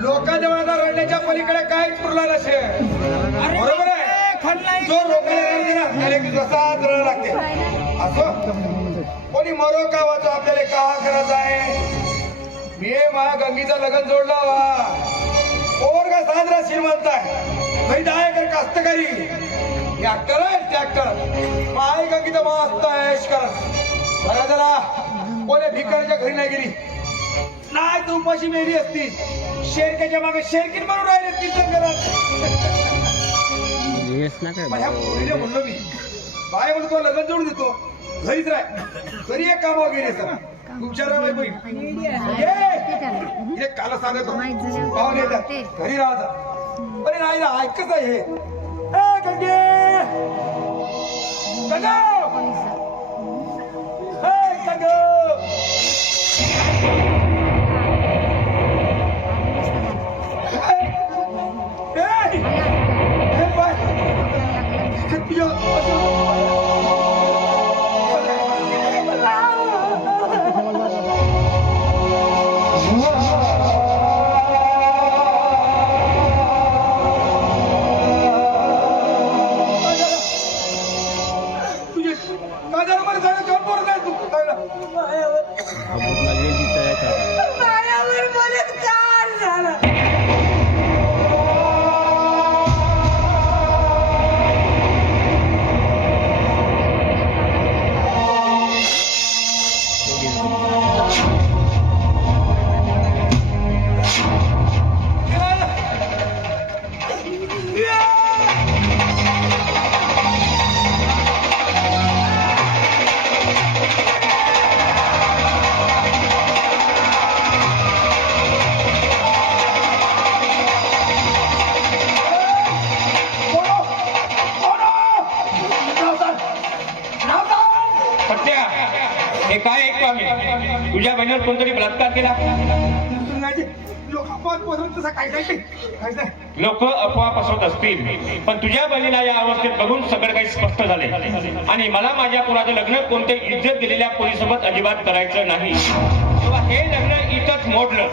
लोकांच्या मनात रडण्याच्या पलीकडे काहीच पुरला नसेल. बरोबर आहे. जो लोकांना जसाच रड लागते असं कोणी मरो का वाचो आपल्याला का करायचं आहे. मी माझ्या गंगीचं लग्न जोडला वा पोरगा साजरा श्रीमंत आहे भाई 10 एकर कास्तकारी ट्रॅक्टर आहे ट्रॅक्टर माय गंगीचा मस्त ऐश करत बघा जरा कोणी भिकारीच्या घरी नाही गेली नाही तू उपाशी मेली असती शेरक्याच्या मागे शेरकीन म्हणून राहिले तिथं घरात. माझ्या पोरीने म्हणलो मी बाय म्हणतो तो लग्न जोडून देतो घरीच राह घरी एक कामावर गेले सर तुमच्या काल सांगतो पाहून येतात घरी राहायचं अरे नाही ना ऐकच आहे हे गंगे तुझ्या बहिणीवर कोणतरी बलात्कार केला. लोक अफवा पसरत असतील पण तुझ्या बहिणीला या अवस्थेत बघून सगळं काही स्पष्ट झाले आणि मला माझ्या पुराचं लग्न कोणत्या इज्जत दिलेल्या पोरीसोबत अजिबात करायचं नाही. तेव्हा हे लग्न इथंच मोडलं.